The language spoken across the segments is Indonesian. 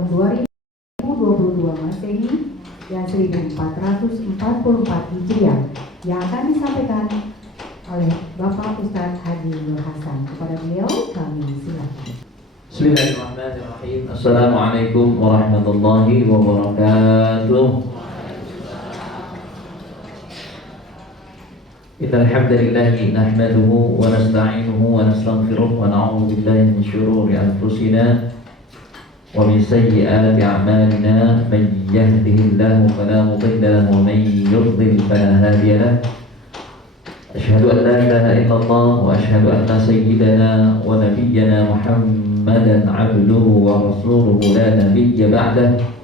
tahun 2022 Masehi dan 1444 Hijriah yang akan disampaikan oleh Bapak Ustadz Haji Nur Hasan. Kepada beliau kami silakan. Bismillahirrahmanirrahim. Assalamualaikum warahmatullahi wabarakatuh. Innal hamdalillah nahmaduhu wa nasta'inuhu wa nastaghfiruh wa na'udzu billahi min shururi anfusina wa min sayyiati a'malina. Man yahdihillahu fala mudilla lahu wa man yudlil fala hadiya lahu. Asyhadu an la ilaha illallah wa asyhadu anna sayyidana wa nabiyyana Muhammadan 'abduhu wa rasuluhu la nabiyya ba'dahu.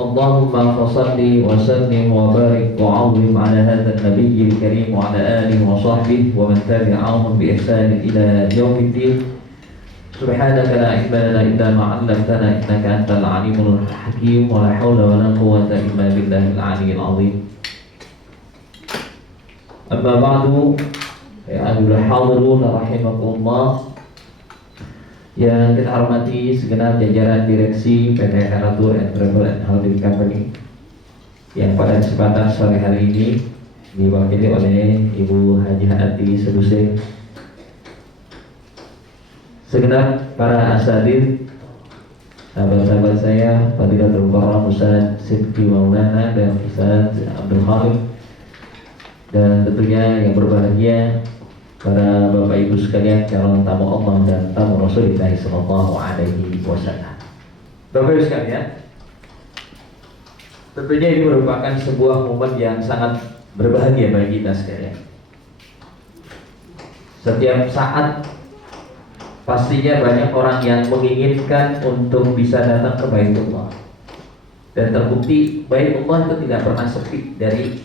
Allahumma fassalli wa sallim wa barik wa 'azzim 'ala hadzal nabiyil karim wa 'ala alihi wa sahbihi wa man tabi'ahum bi ihsan ila yaumiddin. Subhanaka la ilma lana illa ma 'allamtana innaka antal 'alimul hakim wa la haula wa la quwwata illa billahil 'aliyyil 'azim. Amma ba'du, ya ayyuhal hadirun rahimakumullah. Yang kita hormati segenap jajaran direksi PT Tour and Travel and Holding Company yang pada kesempatan sore hari ini diwakili oleh Ibu Haji Hati Seduse, segenap para asadir, sahabat-sahabat saya, Fadilatul Mukarram Ustaz Sidki Maulana dan Ustaz Abdul Khalid, dan tentunya yang berbahagia para Bapak Ibu sekalian, calon tamu Allah dan tamu Rasulullah Sallallahu Alaihi Wasallam. Bapak Ibu sekalian, tentunya ini merupakan sebuah momen yang sangat berbahagia bagi kita sekalian. Setiap saat pastinya banyak orang yang menginginkan untuk bisa datang ke Baitullah, dan terbukti Baitullah itu tidak pernah sepi dari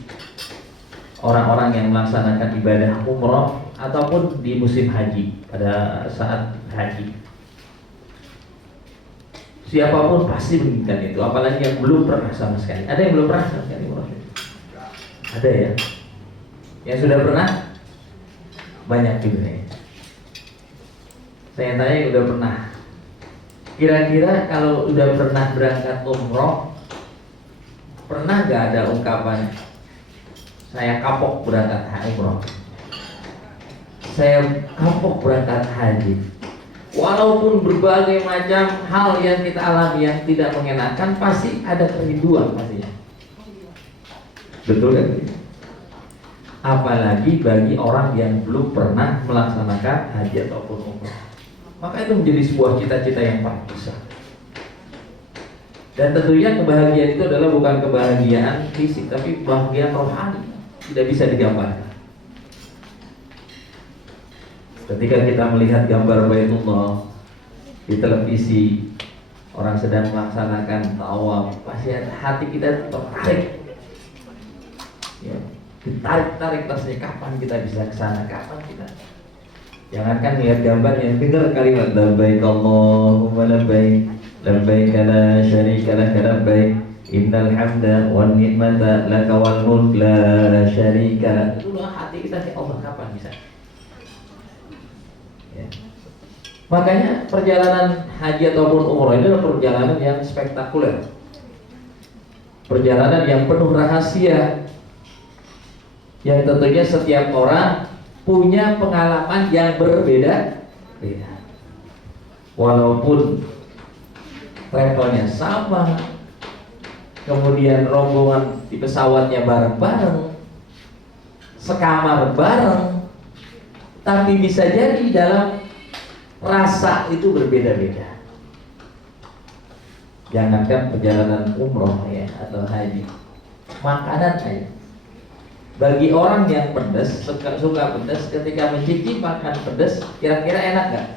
orang-orang yang melaksanakan ibadah umroh ataupun di musim haji, pada saat haji. Siapapun pasti menginginkan itu, apalagi yang belum pernah sama sekali. Ada yang belum pernah sama sekali umroh? Ada ya? Yang sudah pernah? Banyak juga ya. Saya tanya yang udah pernah. Kira-kira kalau udah pernah berangkat umroh, pernah gak ada ungkapan saya kapok berangkat umroh, saya kapok berangkat haji? Walaupun berbagai macam hal yang kita alami yang tidak mengenakan, pasti ada kerinduan pastinya. Betul kan? Apalagi bagi orang yang belum pernah melaksanakan haji ataupun umroh, maka itu menjadi sebuah cita-cita yang paling besar. Dan tentunya kebahagiaan itu adalah bukan kebahagiaan fisik, tapi kebahagiaan rohani, tidak bisa digambarkan. Ketika kita melihat gambar Baitullah di televisi, orang sedang melaksanakan tawaf, pasti hati kita tertarik, ya, ditarik-tarik rasanya, kapan kita bisa ke sana, kapan kita. Jangankan lihat gambarnya, dengar kalimat labbaik Allahumma labbaik, labbaik la syarika lak labbaik, innal hamda wan ni'mata laka wal mulk la syarika lak. Itulah hati kita, ya Allah, kapan bisa. Ya. Makanya perjalanan haji ataupun umroh ini adalah perjalanan yang spektakuler, perjalanan yang penuh rahasia, yang tentunya setiap orang punya pengalaman yang berbeda-beda. Walaupun travelnya sama, kemudian rombongan di pesawatnya bareng-bareng, sekamar bareng, tapi bisa jadi dalam rasa itu berbeda-beda. Jangankan perjalanan umroh ya atau haji, makanan aja. Bagi orang yang pedas, suka pedas, ketika mencicipi makan pedas, kira-kira enak gak?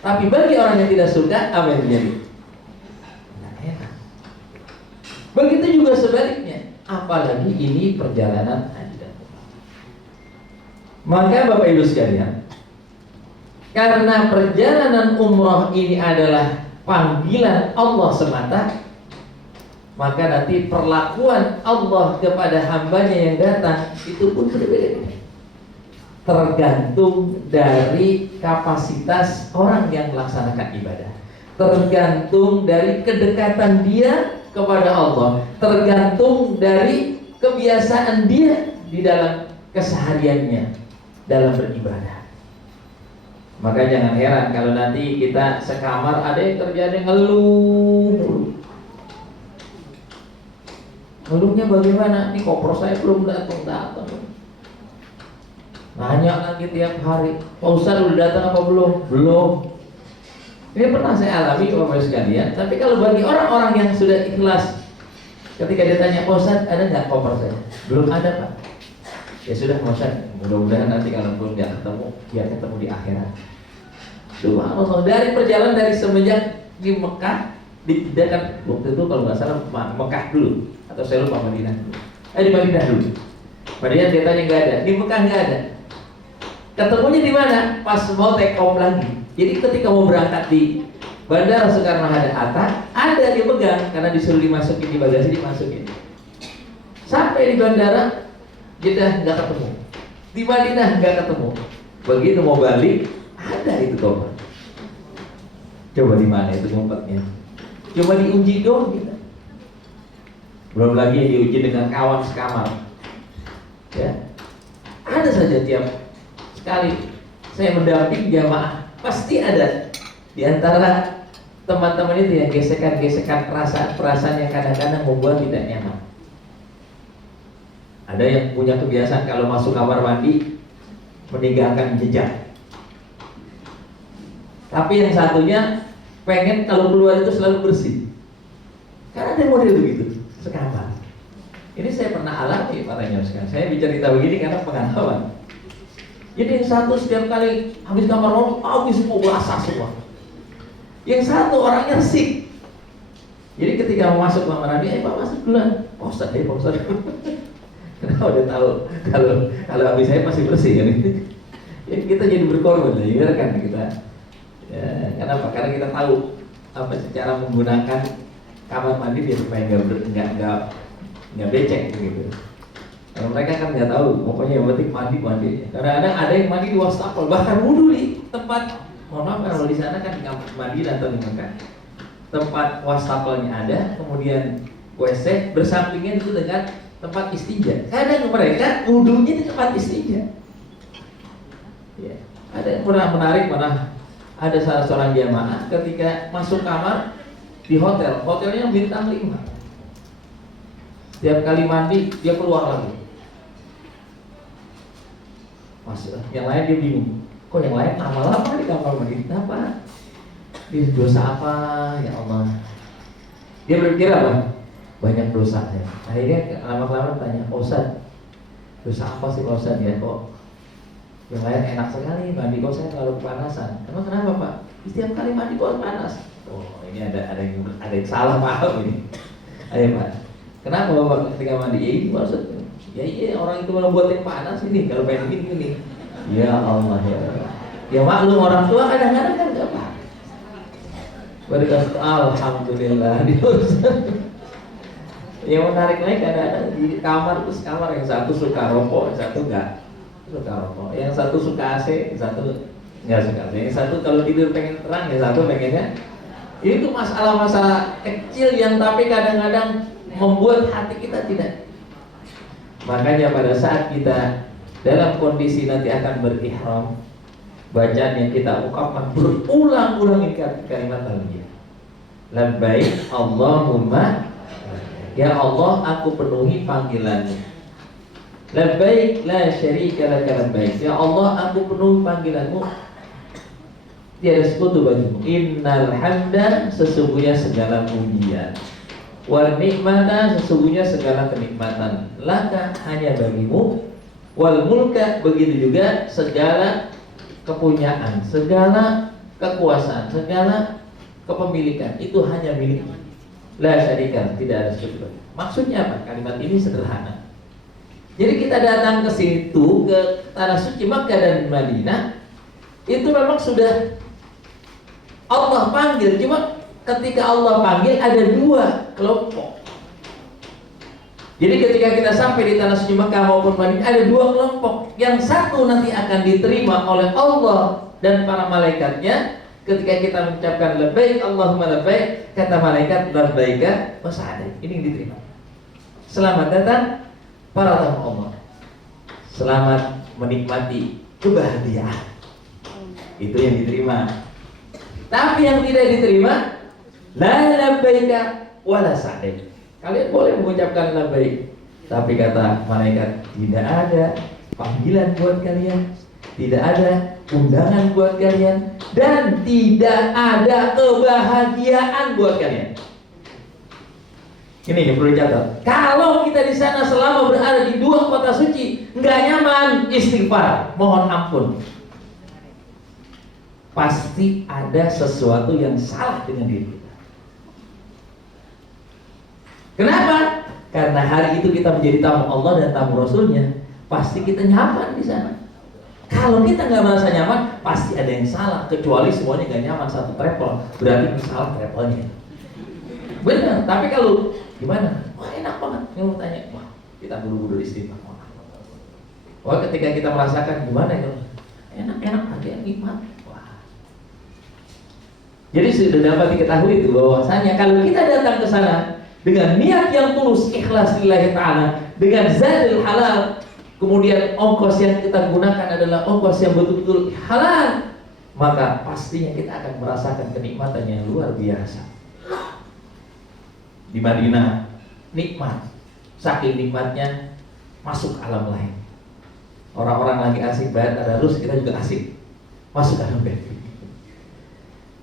Tapi bagi orang yang tidak suka, apa yang terjadi? Nggak enak. Begitu juga sebaliknya, apalagi ini perjalanan haji dan umroh. Maka Bapak Ibu sekalian, karena perjalanan umroh ini adalah panggilan Allah semata, maka nanti perlakuan Allah kepada hambanya yang datang itu pun berbeda, tergantung dari kapasitas orang yang melaksanakan ibadah. tergantung dari kedekatan dia kepada Allah, tergantung dari kebiasaan dia di dalam kesehariannya dalam beribadah. Maka jangan heran kalau nanti kita sekamar ada yang terjadi ngeluh. Ngeluhnya bagaimana? Ini koper saya belum datang. Nanya lagi tiap hari, Pak Ustadz udah datang apa belum? Belum. Ini pernah saya alami Bapak sekalian. Tapi kalau bagi orang-orang yang sudah ikhlas, ketika dia tanya, Pak Ustadz ada nggak koper saya? Belum ada Pak. Ya sudah Pak Ustadz, mudah-mudahan nanti kalau belum dia ketemu, dia ketemu di akhirat. Subhanallah, dari perjalanan dari semenjak di Mekah, kan waktu itu kalau nggak salah Mekah dulu, atau saya lupa Madinah dulu. Di Madinah dulu. Madinah dia tanya nggak ada, di Mekah nggak ada. Ketemunya di mana? Pas mau take off lagi. Jadi ketika mau berangkat di Bandara Soekarno-Hatta, ada dia pegang karena disuruh dimasukin di bagasi, dimasukin. Sampai di bandara, Jeddah nggak ketemu. Di Madinah nggak ketemu. Begitu mau balik, ada itu koper. Coba di mana itu ngumpetnya? Coba diuji dong kita. Belum lagi diuji dengan kawan sekamar. Ya, ada saja tiap sekali saya mendamping jamaah pasti ada di antara teman-teman itu yang gesekan-gesekan perasaan yang kadang-kadang membuat tidak nyaman. Ada yang punya kebiasaan kalau masuk kamar mandi meninggalkan jejak. Tapi yang satunya pengen kalau keluar itu selalu bersih. Karena ada model begitu sekamar. Ini saya pernah alami para nyaman. Saya bicara begini karena pengalaman. Jadi yang satu setiap kali habis kamar mandi habis semua basah semua. Yang satu orangnya resik. Jadi ketika mau masuk kamar mandi, Pak masuk duluan. Pak Ustadz. Karena udah tahu kalau habis saya masih bersih kan. Ya, kita jadi berkorban lah, ya kan kita. Ya, kenapa? Karena kita tahu apa cara menggunakan kamar mandi biar supaya nggak becek gitu. Kalau mereka kan nggak tahu, pokoknya yang penting mandi. Karena ada yang mandi di wastafel, bahkan wudhu di tempat. Mohon maaf kalau di sana kan di kamar mandi atau di Mekah, tempat wastafelnya ada, kemudian WC bersampingan itu dengan tempat istinja. Kadang mereka wudhunya di tempat istinja. Ya, ada yang pernah menarik mana? Ada salah seorang jamaah ketika masuk kamar di hotelnya bintang 5. Setiap kali mandi dia keluar lagi. Yang lain dia bingung. Kok yang lain lama-lama di kamar mandi? Kenapa? Dia dosa apa ya Allah? Dia berpikir apa? Banyak dosanya. Akhirnya lama-lama tanya, Ustadz, dosa apa sih Ustadz ya kok? Yang lain enak sekali mandi, kok saya terlalu kepanasan. Emang kenapa Pak? Setiap kali mandi kok panas. Oh ini ada yang salah paham ini. Ayo Pak, kenapa Bapak ketika mandi? Ya ini maksud. Ya iya orang itu malah buat yang panas ini kalau pengen gini. Ya Allah ya. Ya maklum orang tua kadang-kadang kan nggak paham. Berkas alhamdulillah diurus. Yang menarik lagi kadang-kadang di kamar terus kamar yang satu suka rokok, yang satu enggak suka rokok, yang satu suka AC, yang satu nggak suka AC, yang satu kalau tidur pengen terang, yang satu pengennya. Itu masalah-masalah kecil yang tapi kadang-kadang membuat hati kita tidak. Makanya pada saat kita dalam kondisi nanti akan berihram, bacaan yang kita ungkapkan berulang-ulang ini kalimat talbiyah. Labbaik Allahumma, ya Allah aku penuhi panggilanmu. Labbaik la syarika laka labbaik, ya Allah aku penuhi panggilanmu, tiada sekutu bagimu. Innal hamda, sesungguhnya segala pujian, wal nikmata, sesungguhnya segala kenikmatan, laka, hanya bagimu, wal mulka, begitu juga segala kepunyaan, segala kekuasaan, segala kepemilikan itu hanya milikmu. La syarika, tidak ada sekutu. Maksudnya apa? Kalimat ini sederhana. Jadi kita datang ke situ, ke tanah suci Makkah dan Madinah, itu memang sudah Allah panggil. Cuma ketika Allah panggil ada dua kelompok. Jadi ketika kita sampai di tanah suci Makkah maupun Madinah ada dua kelompok. Yang satu nanti akan diterima oleh Allah dan para malaikatnya, ketika kita mengucapkan labbaik Allahumma labbaik, kata malaikat labbaika wa sa'daik. Ini yang diterima. Selamat datang para tamu Allah. Selamat menikmati kebahagiaan. Itu yang diterima. Tapi yang tidak diterima, la labbaika wa la sa'daik. Kalian boleh mengucapkan labbaik, tapi kata malaikat tidak ada panggilan buat kalian, tidak ada undangan buat kalian, dan tidak ada kebahagiaan buat kalian. Ini yang perlu dicatat. Kalau kita di sana selama berada di dua kota suci nggak nyaman, istighfar, mohon ampun. Pasti ada sesuatu yang salah dengan diri kita. Kenapa? Karena hari itu kita menjadi tamu Allah dan tamu Rasulnya. Pasti kita nyaman di sana. Kalau kita nggak merasa nyaman, pasti ada yang salah. Kecuali semuanya nggak nyaman satu travel, berarti salah travelnya. Benar. Tapi kalau gimana? Wah enak banget. Yang tanya, wah kita buru-buru istighfar. Wah ketika kita merasakan gimana itu? Enak-enak ada yang nikmat. Wah. Jadi sudah dapat diketahui itu bahwasanya kalau kita datang ke sana dengan niat yang tulus, ikhlas lillahi ta'ala, dengan zadil halal, kemudian ongkos yang kita gunakan adalah ongkos yang betul-betul halal, maka pastinya kita akan merasakan kenikmatan yang luar biasa. Di Madinah nikmat, saking nikmatnya masuk alam lain. Orang-orang lagi asik bayar tadarus, kita juga asik masuk alam lain.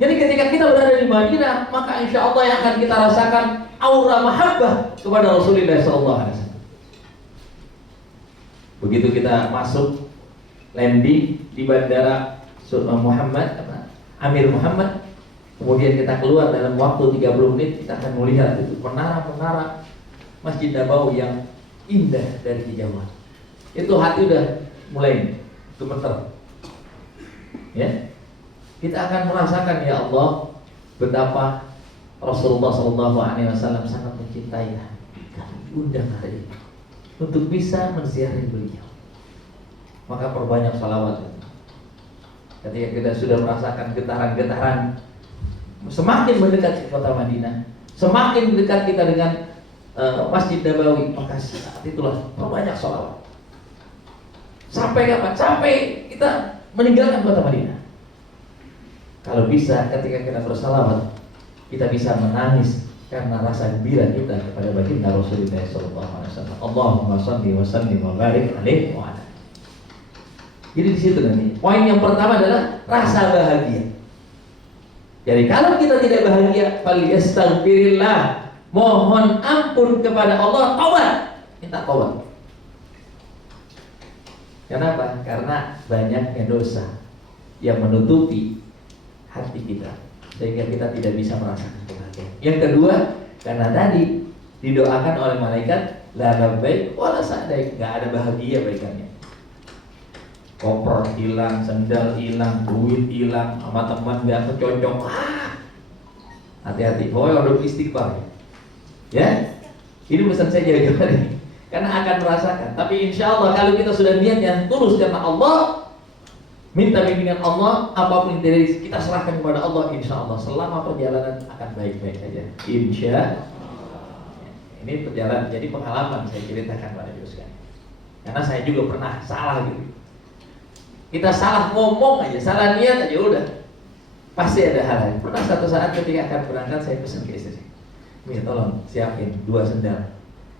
Jadi ketika kita berada di Madinah, maka insya Allah yang akan kita rasakan aura mahabbah kepada Rasulullah SAW. Begitu kita masuk landing di bandara Amir Muhammad, kemudian kita keluar dalam waktu 30 menit, kita akan melihat itu menara-menara Masjid Nabawi yang indah dari kejauhan. Itu hati udah mulai gemeter. Ya, kita akan merasakan ya Allah betapa Rasulullah SAW sangat mencintai kami, diundang hari ini untuk bisa menziarahi beliau. Maka perbanyak salawat. Ketika kita sudah merasakan getaran-getaran semakin mendekat ke kota Madinah, semakin dekat kita dengan Masjid Nabawi, maka saat itulah perbanyak salawat. Sampai kapan? Sampai kita meninggalkan kota Madinah. Kalau bisa ketika kita bersalawat, kita bisa menangis karena rasa gembira kita kepada baginda Rasulullah SAW. Allahumma shalli wa sallim wa barik alaihi wa ala. Jadi di situ nanti. Poin yang pertama adalah rasa bahagia. Jadi kalau kita tidak bahagia, falyastaghfirillah, mohon ampun kepada Allah, taubat, minta taubat. Kenapa? Karena banyaknya dosa yang menutupi hati kita sehingga kita tidak bisa merasakan kebahagiaan. Yang kedua, karena tadi didoakan oleh malaikat la labbaik wala sa'daik, enggak ada bahagia baikannya. Koper hilang, sendal hilang, duit hilang, sama teman enggak kecocok. Hati-hati, pokoknya udah istighfar. Ya, ini pesan saya jaga-jaga nih, karena akan merasakan. Tapi insya Allah kalau kita sudah niatnya tulus karena Allah, minta bimbingan Allah, apapun yang terjadi kita serahkan kepada Allah, insya Allah selama perjalanan akan baik-baik saja. Insya Allah. Ini perjalanan, jadi pengalaman saya ceritakan pada Yusuf. Karena saya juga pernah salah gitu. Kita salah ngomong aja, salah niat aja udah pasti ada hal lain. Pernah satu saat ketika akan berangkat saya pesan ke istri, "Mir, tolong siapin 2 sendal.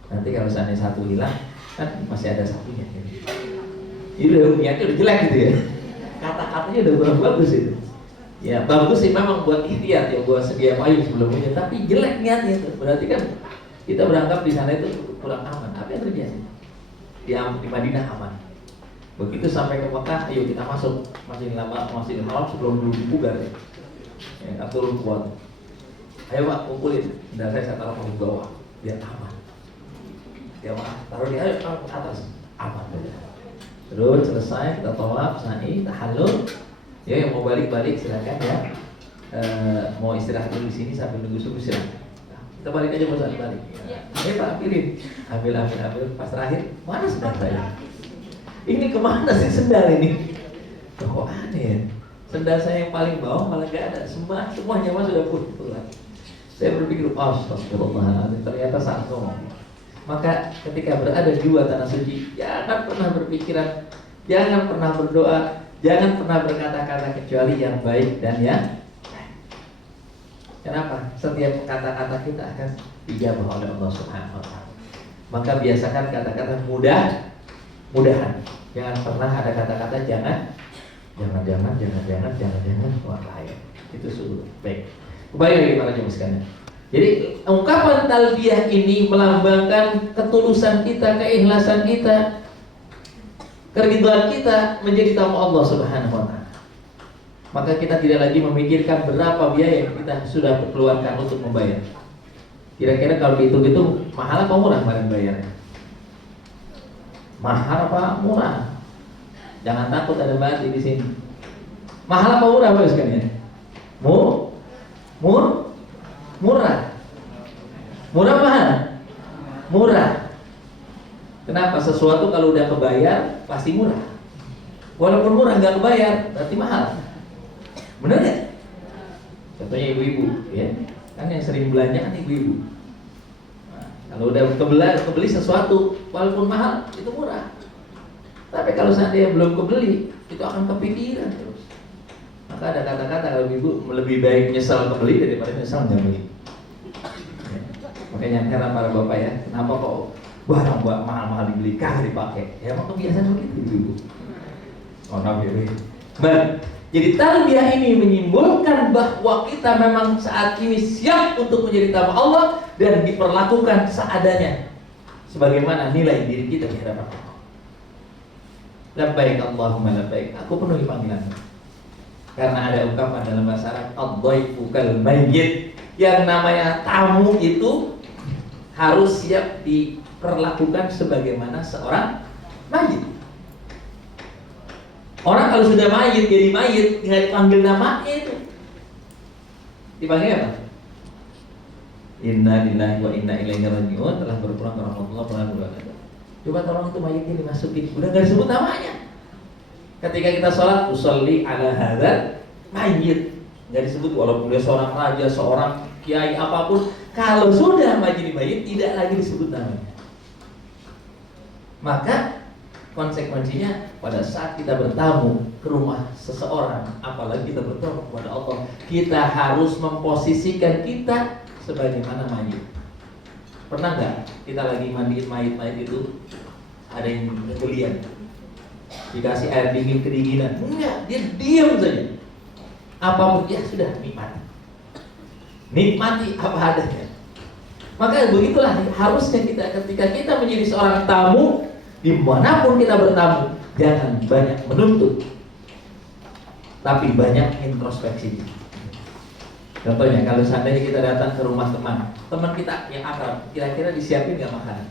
Nanti kalau seandainya satu hilang, kan masih ada satunya." Ini udah niatnya udah jelek gitu ya. Kata-katanya udah kurang bagus itu. Ya bagus sih memang buat ikhtiar ya, buat sedia payung sebelumnya, tapi jelek niatnya itu. Berarti kan kita berangkat di sana itu kurang aman. Apa yang terjadi? Di Madinah aman. Begitu sampai ke Mekah, ayo kita masuk Masjidil Haram sebelum dulu bubar ya. Ya, turun kuat. Ayo Pak, kumpulin. Dan saya taruh di bawah biar aman. Ya Pak, taruh di atas aman. Terus selesai kita tawaf, sa'i, tahallul. Ya yang mau balik silakan ya. Mau istirahat dulu di sini sambil nunggu subuh silakan. Kita balik aja bosan balik. Ayo Pak, pilih. Ambil pas terakhir mana sendal saya? Ini kemana sih sendal ini? Kok aneh ya? Sendal saya yang paling bawah malah nggak ada, semuanya mas sudah pulang. Saya berpikir, astagfirullahaladzim, ternyata saat ngomong. Maka ketika berada di dua tanah suci, jangan pernah berpikiran, jangan pernah berdoa, jangan pernah berkata-kata kecuali yang baik dan yang baik. Kenapa? Setiap kata-kata kita akan dijawab oleh Allah Subhanahu wa Ta'ala. Maka biasakan kata-kata mudahan. Jangan pernah ada kata-kata jangan, wah bahaya. Itu sudah baik. Kembali lagi para jemaah sekalian. Jadi ungkapan talbiyah ini melambangkan ketulusan kita, keikhlasan kita, keridhaan kita menjadi tamu Allah Subhanahu wa Ta'ala. Maka kita tidak lagi memikirkan berapa biaya yang kita sudah keluarkan untuk membayar. Kira-kira kalau dihitung-hitung mahal apa murah kemarin bayarnya? Mahal apa murah? Jangan takut ada mati di sini. Mahal apa murah Bapak sekalian? Murah. Murah mahal? Murah. Kenapa? Sesuatu kalau udah kebayar pasti murah. Walaupun murah nggak kebayar berarti mahal. Benar ya? Contohnya ibu-ibu, ya kan yang sering belanja kan ibu-ibu. Nah, kalau udah kebeli sesuatu walaupun mahal itu murah. Tapi kalau seandainya belum kebeli itu akan kepikiran terus. Maka ada kata-kata kalau ibu lebih baik nyesal kebeli daripada nyesal nggak beli. Ya. Makanya heran para bapak ya, kenapa kok barang mahal-mahal dibeli kagak dipakai? Ya emang kebiasaan begitu ibu. Oh nabi. Jadi tarbiyah ini menyimpulkan bahwa kita memang saat ini siap untuk menjadi tamu Allah dan diperlakukan seadanya, sebagaimana nilai diri kita di hadapan Allah. Labbaik Allahumma labbaik. Aku penuhi panggilanmu. Karena ada ungkapan dalam bahasa Arab, ad-dhaifu kal mayyit. Yang namanya tamu itu harus siap diperlakukan sebagaimana seorang mayit. Orang kalau sudah mayit jadi mayit, nggak dipanggil namanya itu. Dipanggil apa? Inna lillahi wa inna ilaihi raji'un, telah berpulang ke rahmatullah wabarakatuh. Coba tolong itu mayit ini dimasukin, udah nggak disebut namanya. Ketika kita sholat, usolli ala hadzal mayit, nggak disebut walaupun dia seorang raja, seorang kiai apapun. Kalau sudah jadi mayit, tidak lagi disebut namanya. Maka konsekuensinya pada saat kita bertamu ke rumah seseorang, apalagi kita bertamu kepada Allah, kita harus memposisikan kita sebagaimana mayit. Pernah nggak kita lagi mandiin mayit itu ada yang kegelian, dikasih air dingin kedinginan? Enggak, dia diam saja. Apapun ya sudah nikmati apa adanya. Maka begitulah harusnya kita ketika kita menjadi seorang tamu dimanapun kita bertamu, jangan banyak menuntut, tapi banyak introspeksi. Contohnya kalau seandainya kita datang ke rumah teman kita yang akrab, kira-kira disiapin nggak makanan?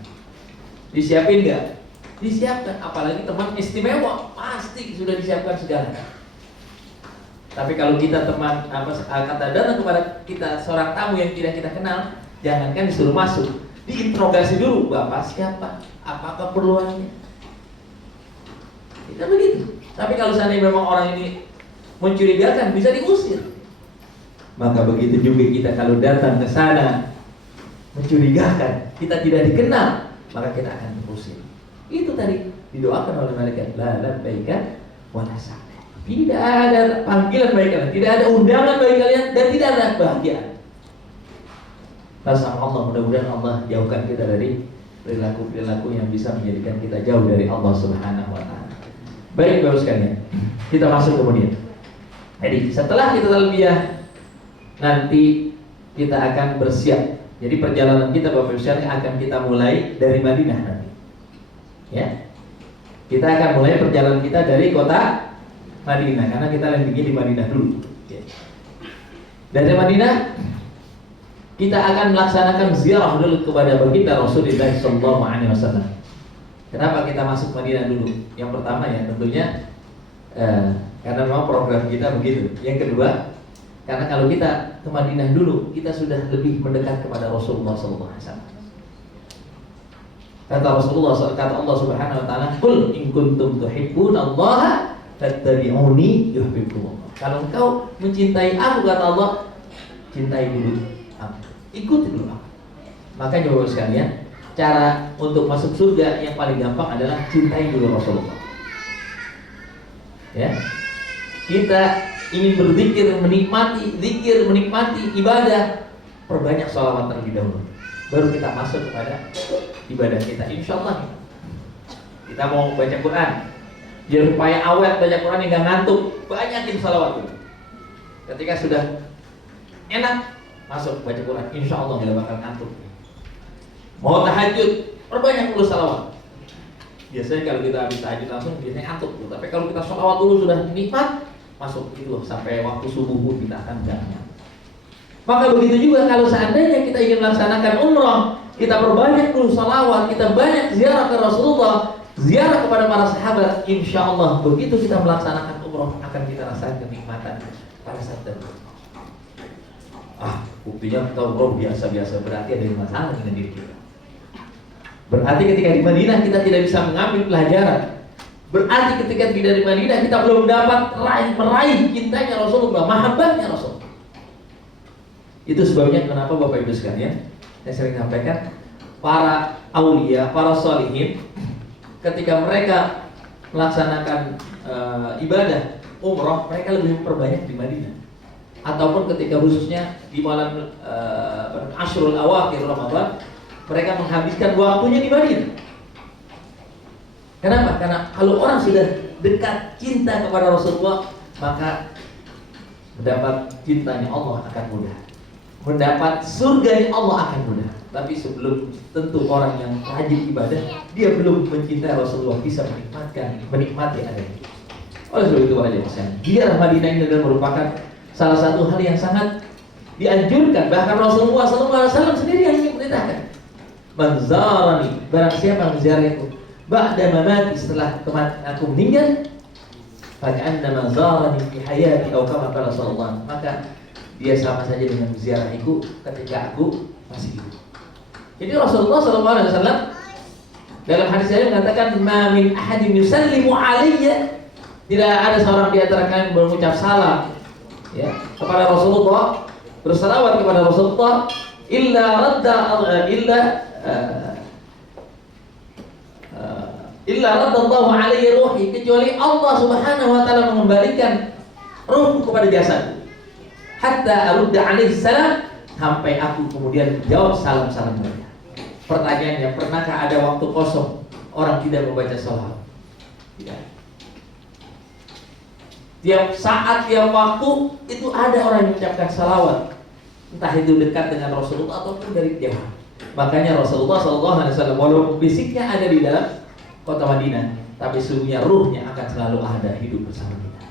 Disiapin nggak? Disiapkan, apalagi teman istimewa pasti sudah disiapkan segala. Tapi kalau kita teman kata datang kepada kita seorang tamu yang tidak kita kenal, jangankan disuruh masuk, diinterogasi dulu, Bapak siapa? Apakah keperluannya? Tidak begitu. Tapi kalau seandainya memang orang ini mencurigakan, bisa diusir. Maka begitu juga kita kalau datang ke sana mencurigakan, kita tidak dikenal, maka kita akan diusir. Itu tadi didoakan oleh malaikat, la labbaika wa la sa'daik. Tidak ada panggilan bagi kalian, tidak ada undangan bagi kalian, dan tidak ada kebahagiaan. Rasa Allah, mudah-mudahan Allah jauhkan kita dari perilaku-perilaku yang bisa menjadikan kita jauh dari Allah Subhanahu wa Ta'ala. Baik Bapak sekalian, kita masuk kemudian. Jadi setelah kita talbiyah, nanti kita akan bersiap. Jadi perjalanan kita Bapak sekalian akan kita mulai dari Madinah nanti. Ya, kita akan mulai perjalanan kita dari kota Madinah, karena kita landingnya di Madinah dulu. Ya. Dari Madinah kita akan melaksanakan ziarah dulu kepada baginda Rasulullah SAW. Kenapa kita masuk Madinah dulu? Yang pertama ya tentunya karena memang program kita begitu. Yang kedua, karena kalau kita ke Madinah dulu, kita sudah lebih mendekat kepada Rasulullah SAW. Kata Rasulullah, kata Allah Subhanahu Wa Taala, "Qul in kuntum tuhibbunallaha Fattabi'uni yuhibbukumullah. Kalau engkau mencintai aku, kata Allah, cintai dulu aku, ikuti dulu aku. Makanya Bapak sekalian, cara untuk masuk surga yang paling gampang adalah cintai dulu Rasulullah. Ya, kita ingin berzikir, menikmati zikir, menikmati ibadah, perbanyak sholawat terlebih dahulu, baru kita masuk kepada ibadah kita. Insya Allah kita mau baca Quran, biar supaya awet baca Quran yang gak ngantuk, banyakin sholawat dulu. Ketika sudah enak masuk baca Quran, insya Allah gak bakal ngantuk. Mau tahajud, perbanyak dulu sholawat. Biasanya kalau kita habis tahajud langsung biasanya ngantuk, tapi kalau kita sholawat dulu sudah nikmat, masuk itu sampai waktu subuh pun kita akan jalannya. Maka begitu juga kalau seandainya kita ingin melaksanakan umrah, kita perbanyak dulu sholawat, kita banyak ziarah ke Rasulullah, ziarah kepada para sahabat. Insya Allah begitu kita melaksanakan umrah akan kita rasakan kenikmatan pada saat itu. Buktinya kita umrah biasa-biasa, berarti ada masalah dengan diri kita. Berarti ketika di Madinah kita tidak bisa mengambil pelajaran. Berarti ketika tidak di Madinah kita belum dapat meraih cintanya Rasulullah, mahabbahnya Rasul. Itu sebabnya kenapa Bapak Ibu sekalian, saya sering sampaikan, para aulia, para sholihin, ketika mereka melaksanakan ibadah umrah, mereka lebih memperbanyak di Madinah. Ataupun ketika khususnya di malam Ashrul Awakhir Ramadan, mereka menghabiskan waktunya di Madinah. Kenapa? Karena kalau orang sudah dekat cinta kepada Rasulullah, maka mendapat cintanya Allah akan mudah, mendapat surganya Allah akan mudah. Tapi sebelum tentu orang yang rajin ibadah, dia belum mencintai Rasulullah bisa menikmati adanya. Oleh sebab itu wajib ziarah Madinah ini adalah merupakan salah satu hal yang sangat dianjurkan. Bahkan Rasulullah SAW sendiri yang memerintahkan, man zarani, barang siapa menziarahiku ba'da mamati, setelah aku meninggal, fa'annama zarani fi hayati atau kama qala sallallahu, maka dia sama saja dengan menziarahiku ketika aku masih hidup. Jadi Rasulullah SAW dalam hadis saya mengatakan, ma min ahadin yusallimu alayya, tidak ada seorang di antara kalian mengucap salam ya kepada Rasulullah, bersalawat kepada Rasulullah, illa raddallahu alaihi ruhi, kecuali Allah Subhanahu wa taala mengembalikan ruhku kepada jasadku, hatta arudda alaihi salam, sampai aku kemudian jawab salam-salam mereka. Pertanyaannya, pernahkah ada waktu kosong orang tidak membaca salawat? Tidak. Tiap saat, tiap waktu itu ada orang yang mengucapkan salawat, entah itu dekat dengan Rasulullah ataupun dari jauh. Makanya Rasulullah SAW walaupun fisiknya ada di dalam kota Madinah, tapi sungguhnya ruhnya akan selalu ada hidup bersama kita.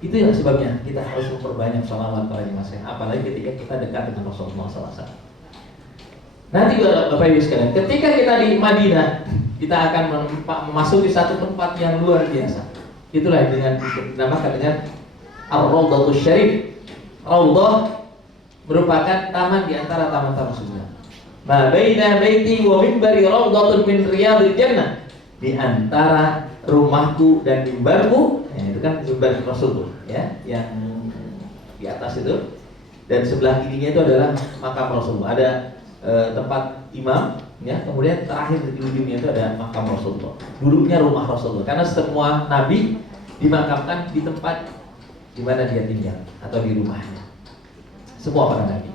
Itu yang sebabnya kita harus memperbanyak salawat pada masing-masing, apalagi ketika kita dekat dengan Rasulullah SAW. Nanti Bapak Ibu sekalian, ketika kita di Madinah, kita akan memasuki satu tempat yang luar biasa. Itulah yang dinamakan dengan Ar-Rawdatus Syarif. Rawdah merupakan taman di antara taman-taman surga. Ma baina baiti wa minbari rawdatun min riyadil jannah. Di antara rumahku dan mimbarku, ya, itu kan mimbar Rasulullah ya, yang di atas itu, dan sebelah kirinya itu adalah makam Rasulullah. Ada tempat imam ya, kemudian terakhir di ujungnya itu ada makam Rasulullah. Dulunya rumah Rasulullah, karena semua nabi dimakamkan di tempat di mana dia tinggal atau di rumahnya. Semua para nabi.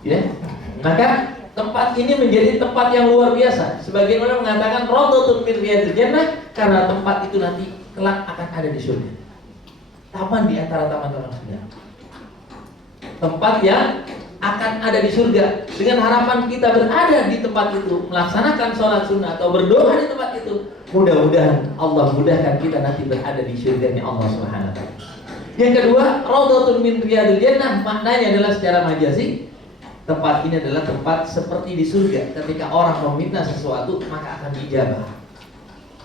Ya. Maka tempat ini menjadi tempat yang luar biasa. Sebagian orang mengatakan rawdatun min riyadil jannah, karena tempat itu nanti kelak akan ada di surga. Taman di antara taman-taman surga. Tempat yang akan ada di surga. Dengan harapan kita berada di tempat itu, melaksanakan sholat sunnah atau berdoa di tempat itu, mudah-mudahan Allah mudahkan kita nanti berada di surganya Allah Subhanahu wa taala. Yang kedua, rawdatun min riyadil jannah, maknanya adalah secara majazi, tempat ini adalah tempat seperti di surga. Ketika orang meminta sesuatu, maka akan dijabah.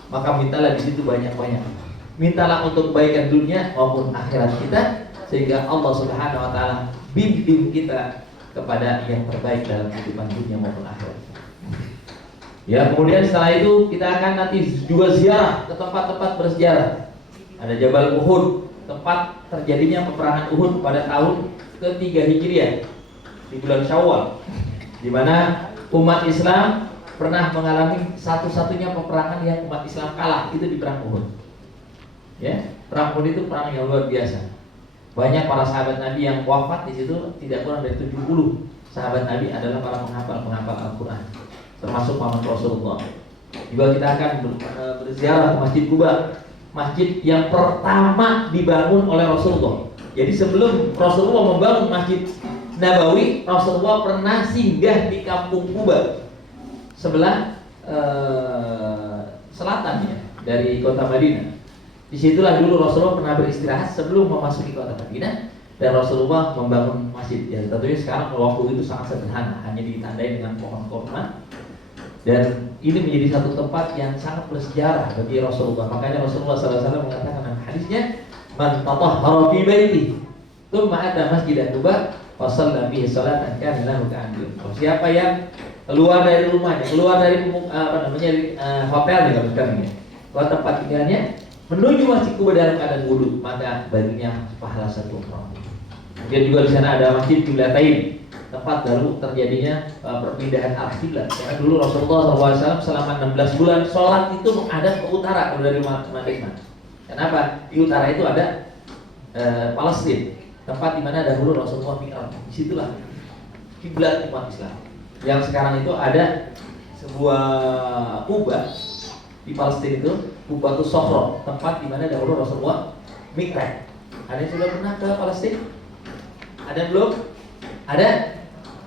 Maka mintalah di situ banyak-banyak. Mintalah untuk kebaikan dunia maupun akhirat kita, sehingga Allah Subhanahu wa taala bimbing kita kepada yang terbaik dalam kehidupan dunia maupun akhirat. Ya, kemudian setelah itu kita akan nanti juga ziarah ke tempat-tempat bersejarah. Ada Jabal Uhud, tempat terjadinya peperangan Uhud pada tahun ke-3 Hijriah di bulan Syawal, di mana umat Islam pernah mengalami satu-satunya peperangan yang umat Islam kalah, itu di perang Uhud. Ya, perang Uhud itu perang yang luar biasa. Banyak para sahabat Nabi yang wafat di situ, tidak kurang dari 70 sahabat Nabi adalah para penghafal Al-Quran, termasuk paman Rasulullah. Juga kita akan berziarah ke Masjid Quba, masjid yang pertama dibangun oleh Rasulullah. Jadi sebelum Rasulullah membangun Masjid Nabawi, Rasulullah pernah singgah di kampung Quba, sebelah selatan ya, dari kota Madinah. Disitulah dulu Rasulullah pernah beristirahat sebelum memasuki kota Madinah, dan Rasulullah membangun masjid. Ya tentunya sekarang waktu itu sangat sederhana, hanya ditandai dengan pohon kurma. Dan ini menjadi satu tempat yang sangat bersejarah bagi Rasulullah. Makanya Rasulullah SAW mengatakan dalam hadisnya, "Man tatahhara fi baiti, tsumma ata masjid Quba, fa shalla bihi salatan kana lahu ka'anjur." Siapa yang keluar dari rumahnya, keluar dari hotelnya kalau sekarang ya, ke tempat tinggalnya, menuju Masjid Quba dalam keadaan wudu, maka baginya pahala satu umrah. Kemudian juga di sana ada Masjid Qiblatain, tempat baru terjadinya perpindahan arah kiblat. Karena dulu Rasulullah SAW selama 16 bulan sholat itu menghadap ke utara kalau dari Madinah. Kenapa? Di utara itu ada Palestina, tempat di mana dahulu Rasulullah mi'raj. Disitulah kiblat umat Islam. Yang sekarang itu ada sebuah kubah di Palestina itu, Qubatus Sokhro, tempat di mana dahulu Rasulullah mi'raj. Ada yang sudah pernah ke Palestina? Ada belum? Ada?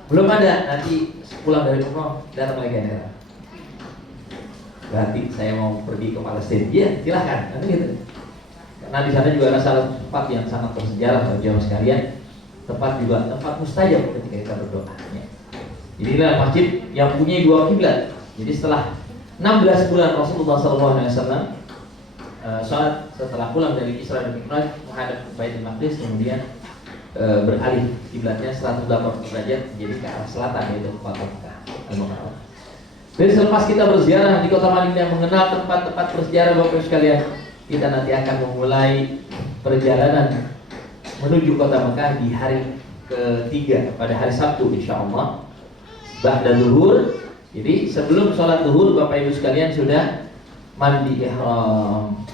Belum ada. Nanti pulang dari umroh datang lagi ya. Berarti saya mau pergi ke Palestina. Iya, silahkan. Nanti gitu. Karena di sana juga ada salah satu tempat yang sangat bersejarah bagi jamaah sekalian. Tempat juga tempat mustajab ketika kita berdoa. Ya. Jadi inilah masjid yang punya 2 kiblat. Jadi setelah 16 bulan Rasulullah SAW sholat setelah pulang dari Isra dan Mi'raj menghadap ke Baitul Maqdis, kemudian beralih kiblatnya 180 derajat menjadi ke arah selatan, yaitu kota Mekah Al-Mukarramah. Jadi selepas kita berziarah di kota Madinah, mengenal tempat-tempat bersejarah Bapak Ibu sekalian, kita nanti akan memulai perjalanan menuju kota Mekah di hari ketiga, pada hari Sabtu insyaallah ba'da zuhur. Jadi sebelum sholat zuhur Bapak Ibu sekalian sudah mandi ihram,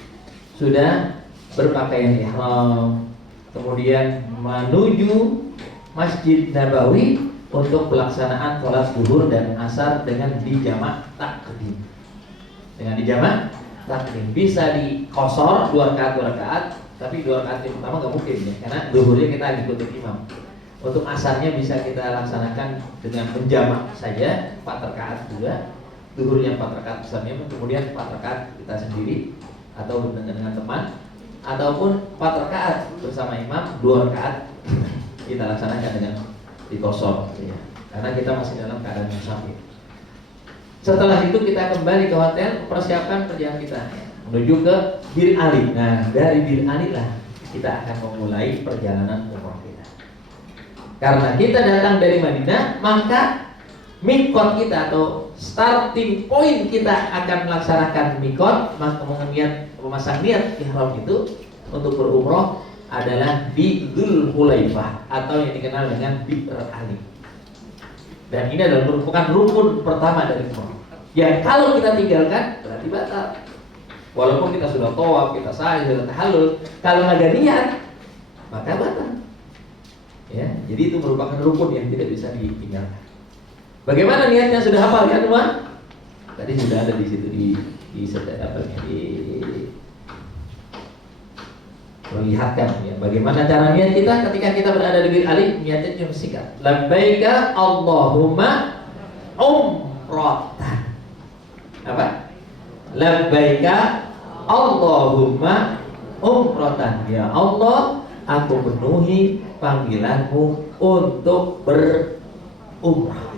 sudah berpakaian ihram, kemudian menuju Masjid Nabawi untuk pelaksanaan sholat zuhur dan asar dengan dijamak takdim. Dengan dijamak takdim bisa dikosor 2 rakaat, tapi 2 rakaat yang pertama nggak mungkin ya, karena zuhurnya kita ikuti imam. Untuk asarnya bisa kita laksanakan dengan menjamak saja 4 rakaat juga, zuhurnya 4 rakaat misalnya, kemudian 4 rakaat kita sendiri atau dengan teman, ataupun 4 rakaat bersama imam, 2 rakaat kita laksanakan dengan dikosor ya. Karena kita masih dalam keadaan musafir. Setelah itu kita kembali ke hotel, persiapkan perjalanan kita menuju ke Bir Ali. Nah, dari Bir Ali lah kita akan memulai perjalanan umroh kita. Karena kita datang dari Madinah, maka mikot kita atau starting point kita akan melaksanakan mikot, maka memasang niat ihram itu untuk berumroh adalah di Dzul Hulaifah atau yang dikenal dengan Bir Ali. Dan ini adalah merupakan rukun pertama dari umroh. Ya kalau kita tinggalkan berarti batal. Walaupun kita sudah tawaf, kita sa'i, sudah tahallul, kalau nggak ada niat maka batal. Ya, jadi itu merupakan rukun yang tidak bisa ditinggalkan. Bagaimana niatnya, sudah hafal kan semua? Tadi sudah ada di situ melihatkan ya, bagaimana cara niat kita ketika kita berada di Bir Ali. Niatnya cuma singkat, labbaika Allahumma umratan. Apa? Labbaika Allahumma umratan. Ya Allah, aku penuhi panggilanmu untuk berumrah.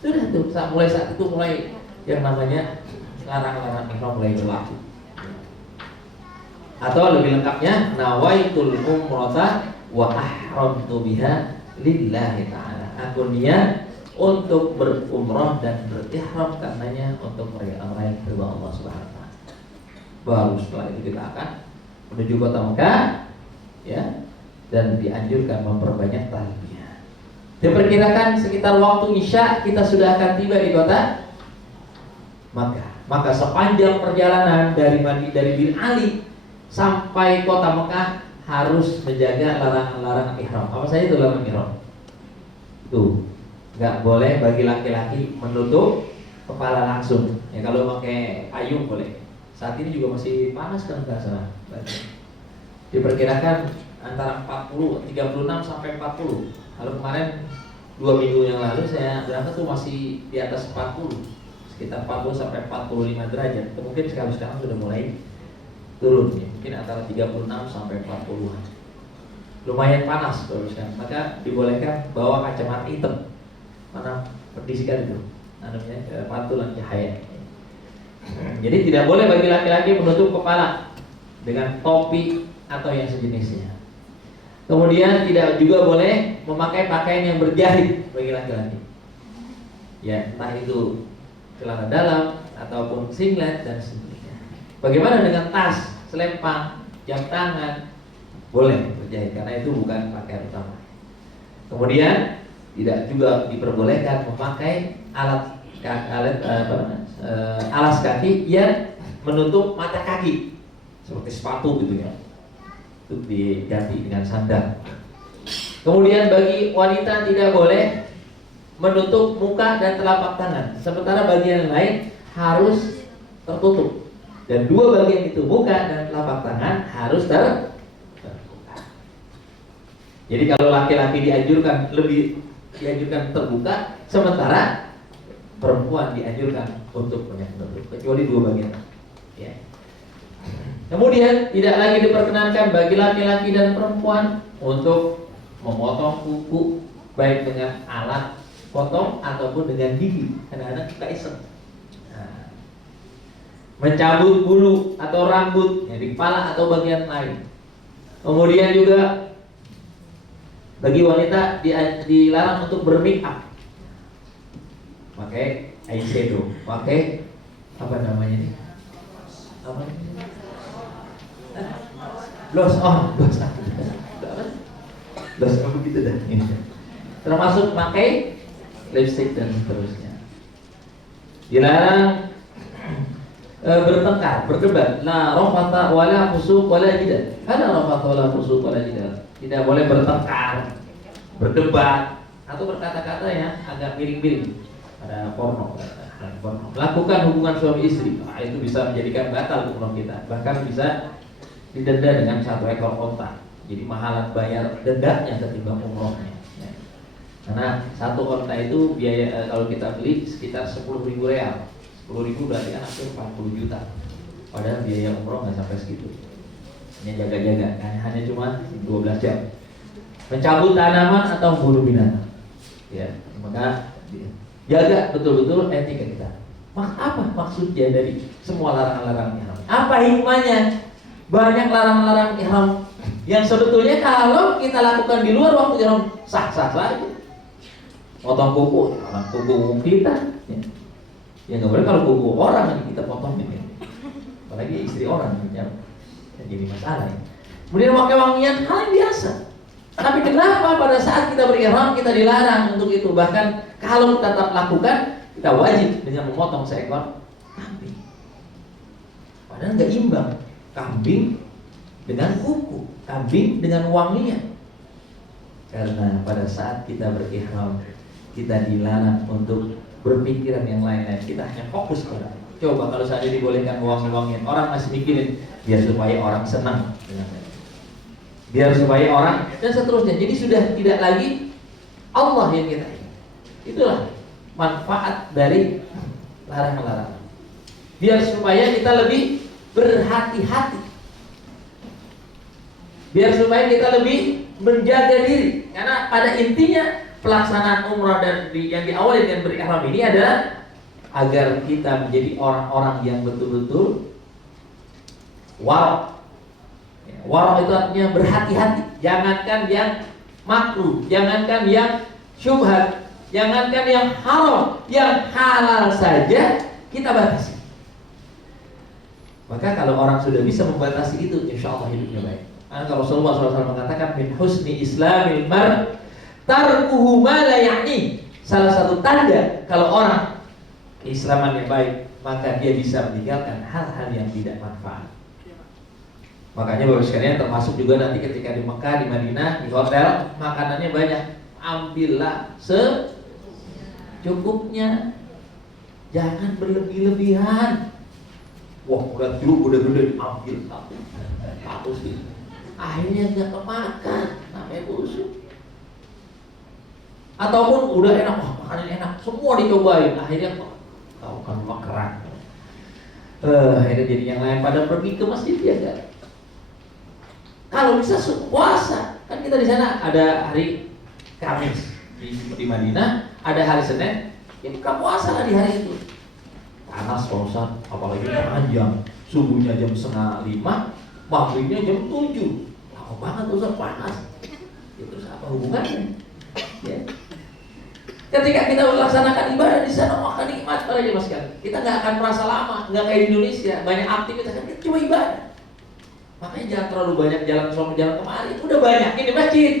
Sudah tuh, mulai saat itu mulai yang namanya larang-larang ihram mulai berlaku. Atau lebih lengkapnya, nawaitul umrata wa ahramtu biha lillahi ta'ala. Aku niat untuk berumrah dan berihram karenanya untuk meraih ridha Allah Subhanahu wa taala. Baru setelah itu kita akan menuju kota Mekah, ya, dan dianjurkan memperbanyak talbiyah. Diperkirakan sekitar waktu Isya kita sudah akan tiba di kota Makkah. Maka sepanjang perjalanan dari Bin Ali sampai kota Mekah harus menjaga larangan-larangan ihram. Apa saja itu larangan ihram? Tuh, nggak boleh bagi laki-laki menutup kepala langsung. Ya kalau pakai payung boleh. Saat ini juga masih panas kan nggak salah. Diperkirakan antara 36 sampai 40. Kalau kemarin 2 minggu yang lalu saya berangkat tuh masih di atas 40, sekitar 40 sampai 45 derajat. Mungkin sekarang sudah mulai turun ya, mungkin antara 36 sampai 40-an. Lumayan panas teruskan. Maka dibolehkan bawa kacamata hitam. Mana berdisikan itu namanya pantulan cahaya. Jadi tidak boleh bagi laki-laki menutup kepala dengan topi atau yang sejenisnya. Kemudian tidak juga boleh memakai pakaian yang berjahit bagi laki-laki. Ya, entah itu celana dalam ataupun singlet dan sebagainya. Bagaimana dengan tas, selempang, jam tangan? Boleh berjahit karena itu bukan pakaian utama. Kemudian tidak juga diperbolehkan memakai alas kaki yang menutup mata kaki seperti sepatu gitu ya. Itu diganti dengan sandal. Kemudian bagi wanita tidak boleh menutup muka dan telapak tangan, sementara bagian lain harus tertutup. Dan dua bagian itu, muka dan telapak tangan, harus terbuka. Jadi kalau laki-laki dianjurkan terbuka, sementara perempuan dianjurkan untuk menutup, kecuali dua bagian. Ya. Kemudian tidak lagi diperkenankan bagi laki-laki dan perempuan untuk memotong kuku baik dengan alat potong ataupun dengan gigi. Kadang-kadang kita iseng. Nah, mencabut bulu atau rambut ya, di kepala atau bagian lain. Kemudian juga bagi wanita dilarang untuk bermake up, pakai eyeshadow, pakai apa namanya ini? Apa ini? Blush on, blush on begitu dah. Termasuk pakai lipstick dan seterusnya. Dilarang bertengkar, berdebat. La rafata wala fusuq wala jidal. Ada rafata wala fusuq wala jidal. Tidak boleh bertengkar, berdebat atau berkata-kata yang agak miring-miring. Ada porno. Melakukan hubungan suami istri, itu bisa menjadikan batal umroh kita. Bahkan bisa didenda dengan 1 ekor onta. Jadi mahalan bayar dendanya ketimbang umrohnya. Ya. Karena 1 onta itu biaya kalau kita beli sekitar 10.000 real. 10.000 berarti kan hampir 40 juta. Padahal biaya umroh nggak sampai segitu. Hanya jaga-jaga, hanya cuma 12 jam. Mencabut tanaman atau bunuh binatang. Ya, maka jaga betul-betul etika kita. Apa maksudnya dari semua larangan-larangan ihram? Apa hikmahnya? Banyak larangan-larangan ihram yang sebetulnya kalau kita lakukan di luar waktu ihram sah-sah saja. Potong kuku, orang kuku kita. Ya nggak boleh kalau kuku orang kita potong ini. Apalagi istri orang yang jadi masalah. Ya. Kemudian pakai wangian hal yang biasa. Tapi kenapa pada saat kita berihram kita dilarang untuk itu? Bahkan kalau kita tetap lakukan, kita wajib dengan memotong seekor kambing. Padahal nggak imbang. Kambing dengan kuku, kambing dengan wangian. Karena pada saat kita berihram, kita dilarang untuk berpikiran yang lain-lain. Kita hanya fokus pada. Coba kalau saja dibolehkan wangi-wangian, orang masih mikirin biar supaya orang senang dengan biar supaya orang dan seterusnya. Jadi sudah tidak lagi Allah yang kita ingat. Itulah manfaat dari larangan-larangan. Biar supaya kita lebih berhati-hati. Biar supaya kita lebih menjaga diri. Karena pada intinya pelaksanaan umrah dan yang diawali dengan berihram ini adalah agar kita menjadi orang-orang yang betul-betul warok. Warok itu artinya berhati-hati. Jangankan yang makruh, jangankan yang syubhat, jangankan yang haram, yang halal saja kita batasi. Maka kalau orang sudah bisa membatasi itu, insya Allah hidupnya baik. Karena kalau Rasulullah SAW mengatakan min husni islamil mar tarkuhu ma la ya'ni. Salah satu tanda kalau orang keislamannya baik, maka dia bisa meninggalkan hal-hal yang tidak manfaat. Makanya Bapak sekalian, termasuk juga nanti ketika di Mekah, di Madinah, di hotel, makanannya banyak. Ambillah secukupnya, jangan berlebih-lebihan. Wah, udah jeruk, udah gede, ambil satu sih. Akhirnya nggak kemakan, namanya busuk. Ataupun udah enak, wah makanan enak, semua dicobain, akhirnya tahu kan makeran. Akhirnya jadi yang lain pada pergi ke masjid ya kan. Kalau bisa puasa, kan kita di sana ada hari Kamis di Madinah, ada hari Senin, ya buka puasa lah di hari itu. Panas Pak Ustaz, apalagi panjang, subuhnya jam 4:30, maghribnya jam 7. Lama banget Ustaz, panas. Ya, terus apa hubungannya? Ya. Ketika kita melaksanakan ibadah di sana, akan nikmat para jemaah sekalian. Kita nggak akan merasa lama, nggak kayak di Indonesia, banyak aktivitas, kita cuma ibadah. Makanya jangan terlalu banyak jalan sono jalan kemari, udah banyak ini masjid.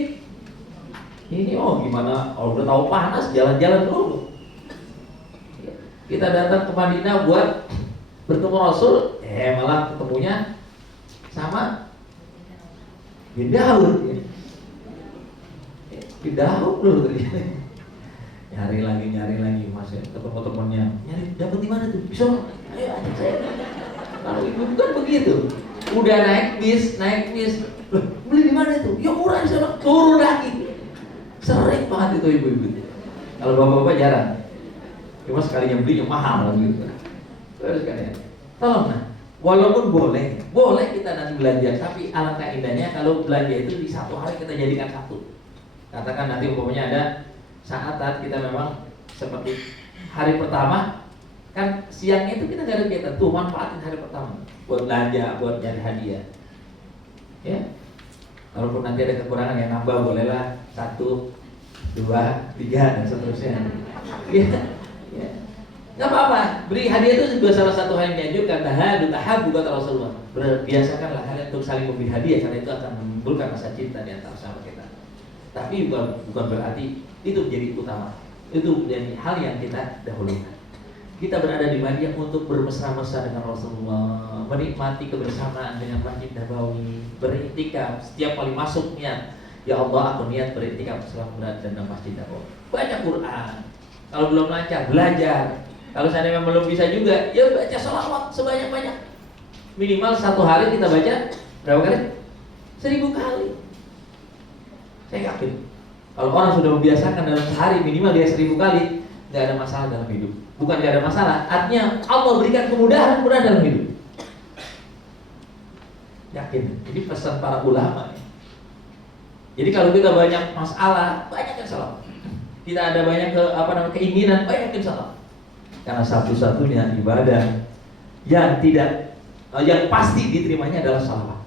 Ini gimana? Kalau udah tahu panas, jalan-jalan dulu. Kita datang ke Madinah buat bertemu Rasul, malah ketemunya sama bin Daud. Bin Daud dulu terjadi. Nyari lagi masih ketemu temennya. Nyari dapat di mana tuh? Bisa? Ayo ajak saya. Kalau ibu kan begitu. Udah naik bis. Loh, beli di mana tuh? Ya murah di sana. Turun lagi. Sering banget itu ibu-ibu. Kalau bapak-bapak jarang. Cuma sekalinya beli yang mahal gitu. Terus kalian, tolong walaupun boleh kita nanti belanja, tapi alangkah indahnya kalau belanja itu di satu hari kita jadikan satu. Katakan nanti umpamanya ada saat kita memang seperti hari pertama, kan siangnya itu kita nggak ada kegiatan tuh, manfaatin hari pertama buat belanja, buat nyari hadiah. Ya, kalaupun nanti ada kekurangan yang nambah bolehlah 1, 2, 3 dan seterusnya. Ya, nggak apa-apa. Beri hadiah itu juga salah satu hal yang dianjurkan. Tahadu kata Rasulullah. Biasakanlah kalian untuk saling memberi hadiah, karena itu akan menimbulkan rasa cinta di antara sahabat kita. Tapi bukan berarti itu menjadi utama. Itu menjadi hal yang kita dahulukan. Kita berada di Madinah untuk bermesra-mesra dengan Rasulullah, menikmati kebersamaan dengan Masjid Nabawi, beriktikaf. Setiap kali masuk niat, ya Allah aku niat beriktikaf selama berada dalam Masjid Nabawi. Baca Quran. Kalau belum lancar, belajar. Kalau seandainya belum bisa juga, ya baca sholawat sebanyak-banyak. Minimal satu hari kita baca berapa kali? 1000 kali. Saya yakin kalau orang sudah membiasakan dalam sehari minimal dia 1000 kali, nggak ada masalah dalam hidup. Bukan nggak ada masalah, artinya Allah berikan kemudahan dalam hidup. Yakin, ini pesan para ulama. Jadi kalau kita banyak masalah, banyak yang salah. Kita ada banyak keinginan, banyak yang salah. Karena satu-satunya ibadah yang pasti diterimanya adalah salawat.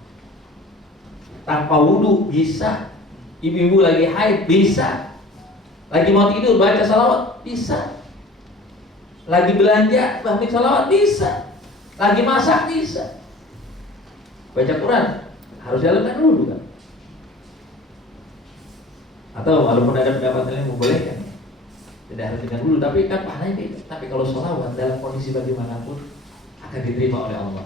Tanpa wudu bisa. Ibu-ibu lagi haid bisa. Lagi mau tidur baca salawat bisa. Lagi belanja baca salawat bisa. Lagi masak bisa. Baca Quran harus jalankan dulu kan. Atau walaupun ada pendapat yang membolehkan, tidak harus dengan dulu, tapi kan pahalanya beda. Tapi kalau sholawat dalam kondisi bagaimanapun akan diterima oleh Allah.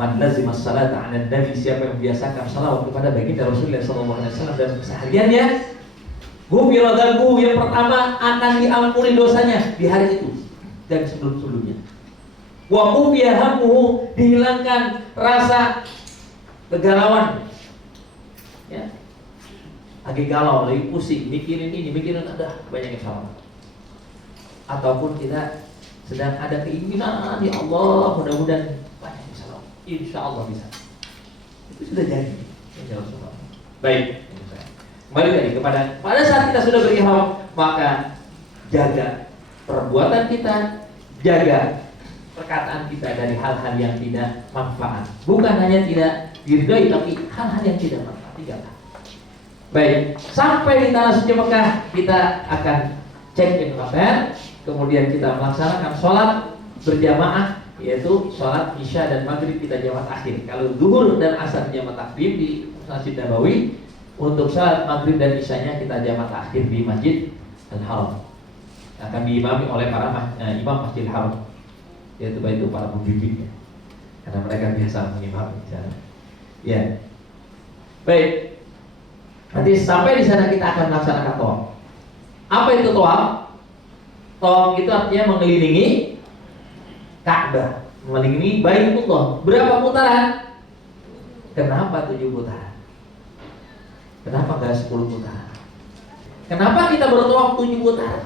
Man lazima salata 'ala nabi, siapa yang membiasakan salawat kepada baginda Rasulullah SAW dan kesehariannya, ghufira dzanbuhu, yang pertama akan diampuni dosanya di hari itu dan sebelum-sebelumnya. Wa qufiya hammuhu, dihilangkan rasa kegalauan. Ya. Lagi galau, lagi pusing, mikirin ini, mikirin ada, banyak yang salah. Ataupun kita sedang ada keinginan, ya Allah, mudah-mudahan banyak yang salah. Insya Allah bisa. Itu sudah jadi. Baik. Kembali tadi pada saat kita sudah berihram, maka jaga perbuatan kita, jaga perkataan kita dari hal-hal yang tidak manfaat. Bukan hanya tidak diridhoi, tapi hal-hal yang tidak manfaat. 3 hal. Baik, sampai di tanah suci Mekah kita akan check in hotel, kemudian kita melaksanakan sholat berjamaah, yaitu sholat isya dan maghrib kita jamak akhir. Kalau zuhur dan asar jamak takdim di Masjid Nabawi, untuk sholat maghrib dan isyanya kita jamak akhir di Masjid Al-Haram. Akan diimami oleh para imam Masjidil Haram, yaitu para pembimbingnya, karena mereka biasa mengimami di sana. Ya, baik. Nanti sampai di sana kita akan melaksanakan tawaf. Apa itu tawaf? Tawaf itu artinya mengelilingi Ka'bah, mengelilingi Baitullah. Berapa putaran? Kenapa 7 putaran? Kenapa enggak 10 putaran? Kenapa kita bertawaf 7 putaran?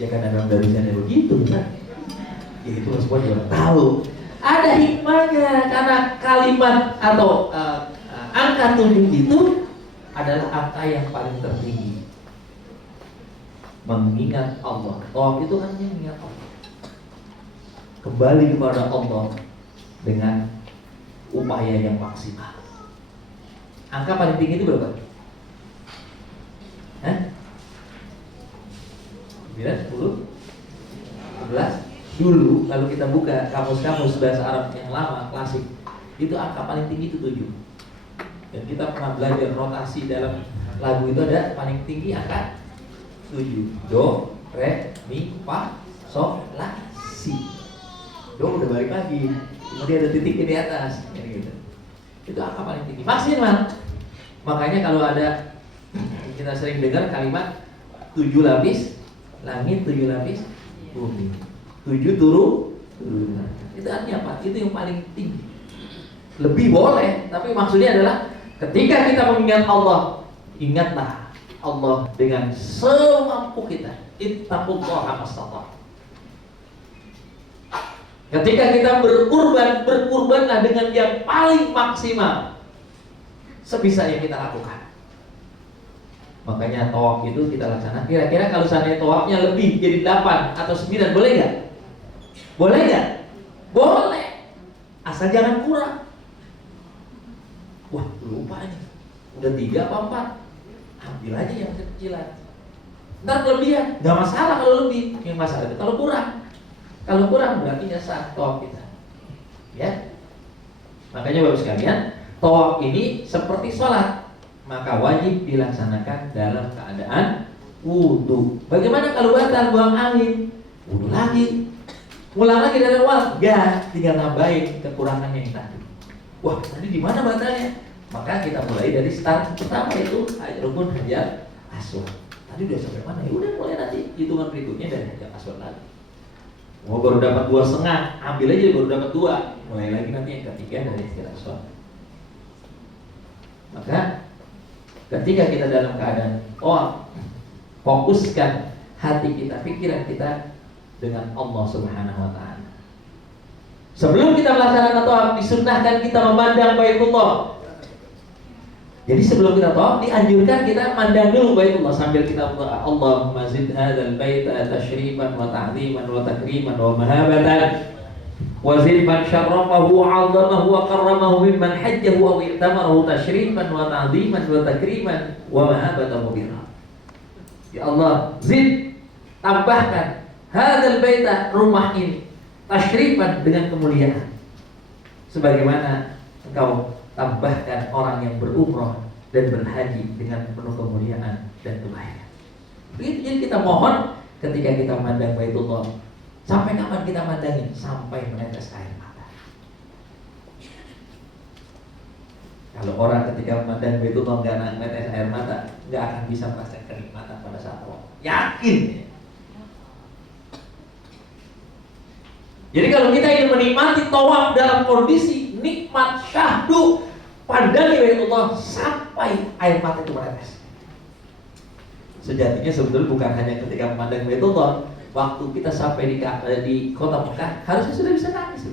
Ya karena memang dari sana begitu, kan? Ya itu semua juga tahu. Ada hikmahnya, karena kalimat atau angka 7 itu adalah angka yang paling tertinggi. Mengingat Allah. Tawaf itu kan mengingat Allah. Kembali kepada Allah dengan upaya yang maksimal. Angka paling tinggi itu berapa? 9, 10, 11. Dulu kalau kita buka kamus-kamus bahasa Arab yang lama, klasik, itu angka paling tinggi itu 7. Dan kita pernah belajar notasi dalam lagu itu ada paling tinggi angka 7. Do, re, mi, fa, sol, la, si. Do udah balik lagi, kemudian ada titik di atas, gitu. Itu angka paling tinggi maksimal. Makanya kalau ada, kita sering dengar kalimat 7 lapis langit, 7 lapis bumi, 7 turunan. Itu artinya apa? Itu yang paling tinggi. Lebih boleh, tapi maksudnya adalah ketika kita mengingat Allah, ingatlah Allah dengan semampu kita. Ittaqullaha mastata'tum. Ketika kita berkurbanlah dengan yang paling maksimal sebisa yang kita lakukan. Makanya tawaf itu kita laksanakan. Kira-kira kalau seandainya tawafnya lebih jadi 8 atau 9, boleh nggak? Boleh nggak? Boleh. Asal jangan kurang. Wah, lupa nih. Udah 3 apa 4? Ambil aja yang kecilan. Ntar kelebihan, nggak masalah kalau lebih. Yang masalah itu kalau kurang. Kalau kurang berarti nyasar tawaf kita. Ya. Makanya Bapak sekalian, tawaf ini seperti sholat, maka wajib dilaksanakan dalam keadaan wudu. Bagaimana kalau batal, buang angin? Wudu lagi. Ulang lagi dari awal? Ya, tinggal nambahin kekurangannya yang tadi. Wah, tadi di mana batalnya? Maka kita mulai dari start pertama itu rukun Hajar Aswad. Tadi udah sampai mana? Ya udah, mulai nanti hitungan berikutnya dari Hajar Aswad lagi. Mau baru dapat 2,5, ambil aja baru dapat 2. Mulai lagi nanti yang ketiga dari Hajar Aswad. Maka ketika kita dalam keadaan fokuskan hati kita, pikiran kita dengan Allah Subhanahu wa taala. Sebelum kita melaksanakan tawaf, disunnahkan kita memandang Baitullah. Jadi sebelum kita tawaf, dianjurkan kita mandang dulu Baitullah sambil kita Allahumma zid hadzal baita tashrifan wa ta'ziman wa takriman wa mahabatan wa zid man syarrafahu 'azzamahu wa karramahu mimman hajjahu wa i'tamarahu tashrifan wa ta'ziman wa takriman wa mahabatan birra. Ya Allah, zid, tambahkan hadzal baita, rumah ini, tashrifan, dengan kemuliaan, sebagaimana engkau tambahkan orang yang berumrah dan berhaji dengan penuh kemuliaan dan kebaikan. Begitu. Jadi kita mohon ketika kita memandang Baitullah, sampai kapan kita mandangin? Sampai menetes air mata. Kalau orang ketika memandang Baitullah nggak menetes air mata, nggak akan bisa merasakan kenikmatan pada saat tawaf. Yakin. Jadi kalau kita ingin menikmati tawaf dalam kondisi nikmat syahdu, pandangi Baitullah sampai air mata itu menetes. Sejatinya sebetulnya bukan hanya ketika memandang Baitullah, waktu kita sampai di kota Mekah harusnya sudah bisa nangis.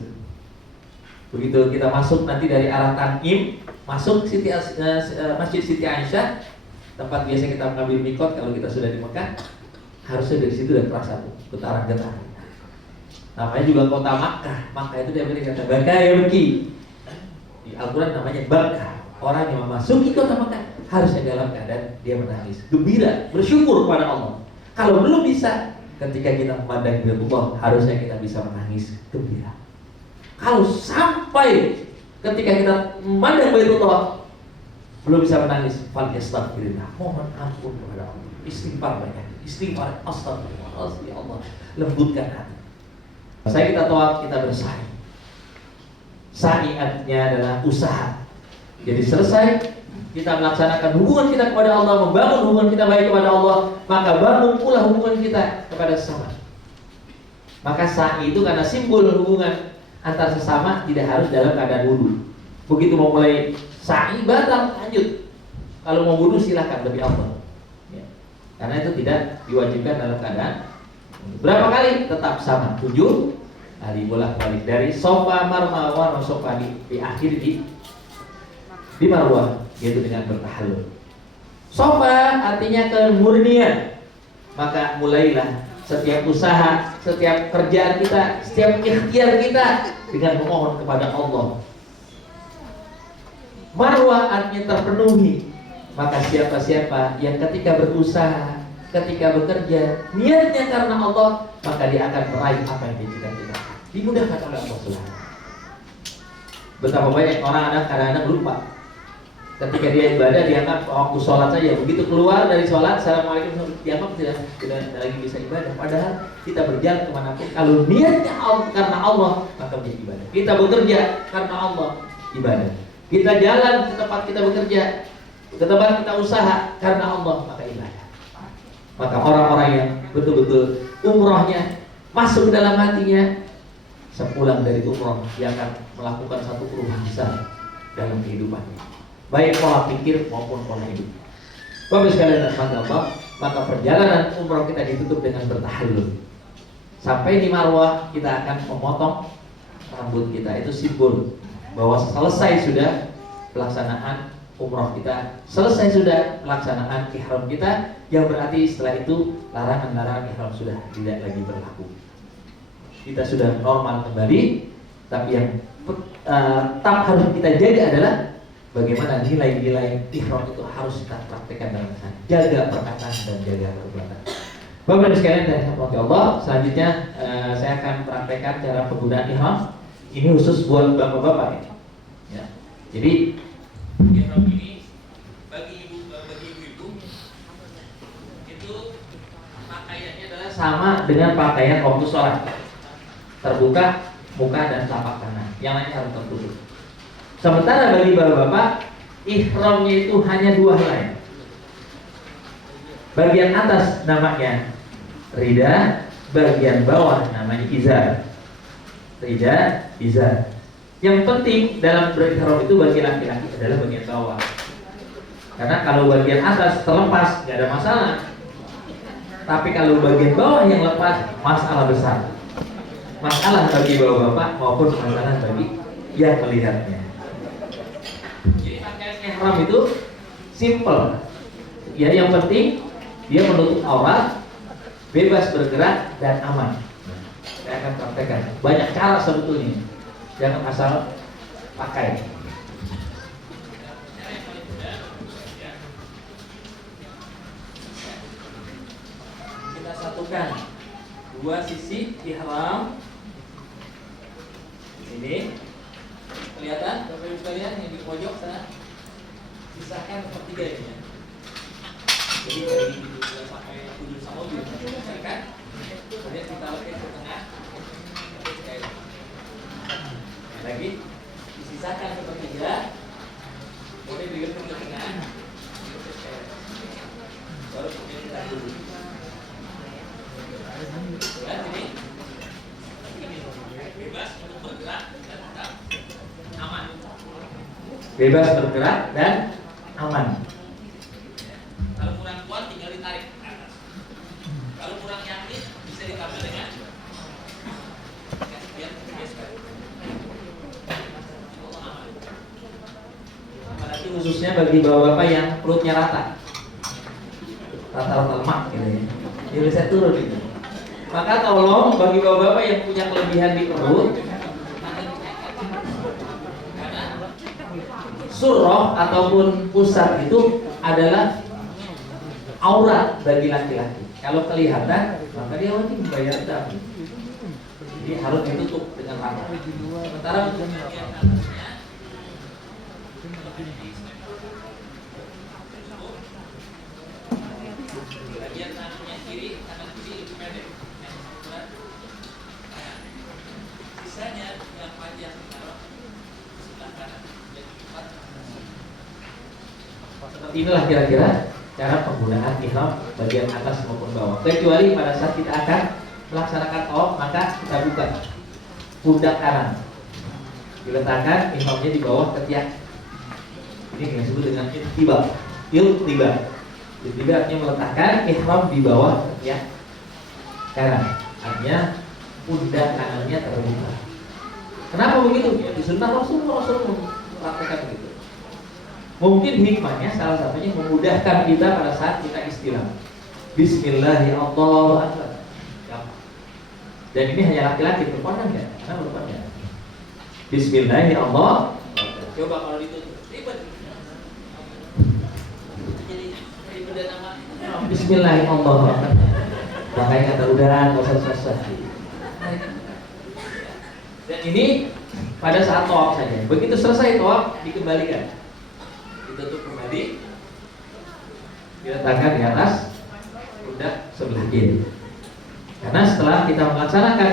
Begitu kita masuk nanti dari arah Tan'im, masuk Masjid Siti Aisyah, tempat biasa kita mengambil mikot kalau kita sudah di Mekah, harusnya dari situ udah terasa getaran-getaran. Namanya juga kota Makkah. Makkah itu dia kata Baka ya Beki. Di Al-Quran namanya Baka. Orang yang memasuki kota Makkah harusnya dalam keadaan dia menangis, gembira, bersyukur kepada Allah. Kalau belum bisa, ketika kita memandang Baitullah harusnya kita bisa menangis gembira. Kalau sampai ketika kita memandang Baitullah belum bisa menangis, falyastagfirillah, mohon ampun kepada Allah, istighfar banyak, istighfar, astagfirullah, ya Allah, lembutkan hati. Saya kita tawaf, kita bersa'i. Sa'i artinya adalah usaha. Jadi selesai kita melaksanakan hubungan kita kepada Allah, membangun hubungan kita baik kepada Allah, maka bangun pula hubungan kita kepada sesama. Maka sa'i itu karena simbol hubungan antar sesama, tidak harus dalam keadaan wudu. Begitu mau mulai sa'i batal, lanjut. Kalau mau wudu silahkan, lebih afdal. Ya. Karena itu tidak diwajibkan dalam keadaan. Berapa kali? Tetap sama, 7 kali bolak-balik dari sofa marwa wa sofa di akhir di marwah, yaitu dengan bertahallul. Sofa artinya kemurnian. Maka mulailah setiap usaha, setiap kerjaan kita, setiap ikhtiar kita dengan memohon kepada Allah. Marwah artinya terpenuhi. Maka siapa-siapa yang ketika berusaha, ketika bekerja, niatnya karena Allah, maka dia akan meraih apa yang dia cita-citakan. Dimudahkan oleh Allah Subhanahu. Betapa banyak orang ada kadang-kadang lupa. Ketika dia ibadah, dianggap waktu sholat saja. Begitu keluar dari sholat, assalamualaikum, dianggap tidak lagi bisa ibadah. Padahal kita berjalan kemanapun, kalau niatnya karena Allah, maka menjadi ibadah. Kita bekerja karena Allah, ibadah. Kita jalan ke tempat kita bekerja, ke tempat kita usaha karena Allah, maka ibadah. Maka orang-orang yang betul-betul umrohnya masuk ke dalam hatinya, sepulang dari umroh dia akan melakukan satu perubahan besar dalam kehidupannya, baik pola pikir maupun pola hidup. Bapak sekalian dan Allah, maka perjalanan umroh kita ditutup dengan bertahallul. Sampai di Marwah kita akan memotong rambut kita, itu simbol bahwa selesai sudah pelaksanaan umroh kita, selesai sudah pelaksanaan ihram kita, yang berarti setelah itu larangan-larangan ihram sudah tidak lagi berlaku. Kita sudah normal kembali, tapi yang tetap harus kita jaga adalah bagaimana nilai-nilai ihram itu harus kita praktekkan dalam sana. Jaga perkataan dan jaga perbuatan. Bapak dan sekalian dari rahmat Allah, selanjutnya saya akan praktekkan cara penggunaan ihram. Ini khusus buat bapak-bapak ya. Jadi ihram ini bagi ibu-ibu itu pakaiannya adalah sama dengan pakaian waktu sholat, terbuka muka dan telapak tangan, yang lainnya harus tertutup. Sementara bagi bapak-bapak, ihramnya itu hanya 2 helai. Bagian atas namanya rida, bagian bawah namanya izar. Rida, izar. Yang penting dalam berihram itu bagi laki-laki adalah bagian bawah. Karena kalau bagian atas terlepas nggak ada masalah. Tapi kalau bagian bawah yang lepas, masalah besar. Masalah bagi bapak-bapak maupun masalah bagi yang melihatnya. Jadi pakaian ihram itu simple. Ya, yang penting dia menutup aurat, bebas bergerak dan aman. Saya akan praktekkan. Banyak cara sebetulnya. Jangan asal pakai. Kita satukan 2 sisi ihram. Ini kelihatan Bapak Ibu sekalian yang di pojok sana. Pisahkan sepertiga ini. Jadi dari sampai ujung sama ujung, kan? Kemudian kita lepas ke tengah. Lagi disisakan sepertiga. Kemudian digeser ke tengah. Baru kemudian kita dulu. Lihat ini. Bebas untuk bergerak dan tetap aman. Bebas bergerak dan aman. Kalau kurang kuat tinggal ditarik ke atas. Kalau kurang yakin bisa ditambah dengan biar biasa. Apalagi khususnya bagi bapak-bapak yang perutnya rata lemak gitu ya. Dia bisa turun gitu. Maka tolong bagi bapak-bapak yang punya kelebihan di perut, surah ataupun pusat itu adalah aurat bagi laki-laki. Kalau kelihatan, maka dia wajib membayar dam. Jadi harus ditutup dengan rata. Sementara untuk bagian atasnya, bagian tangannya kiri, kanan kiri lebih pendek. Sisanya yang panjang ditaruh sebelah kanan. Seperti inilah kira-kira cara penggunaan ihram bagian atas maupun bawah. Kecuali pada saat kita akan melaksanakan tawaf, maka kita buka pundak kanan, diletakkan ihramnya di bawah ketiak. Ini yang disebut dengan iltibak. Iltibak artinya meletakkan ihram di bawah ketiak kanan. Artinya pundak kanannya terbuka. Kenapa begitu? Ya di sunnah Rasul mempraktekkan begitu. Mungkin hikmahnya salah satunya memudahkan kita pada saat kita istilam. Bismillahirrahmanirrahim. Dan ini hanya laki-laki, perempuan enggak? Karena perempuan enggak. Bismillahirrahmanirrahim. Coba kalau ditutup, ribet. Jadi beda nama. Bismillahirrahmanirrahim. Makanya kata udara nggak usah susah. Dan ini pada saat tawaf saja. Begitu selesai tawaf dikembalikan, ditutup kembali, diletakkan di atas pundak sebelah kiri. Karena setelah kita melaksanakan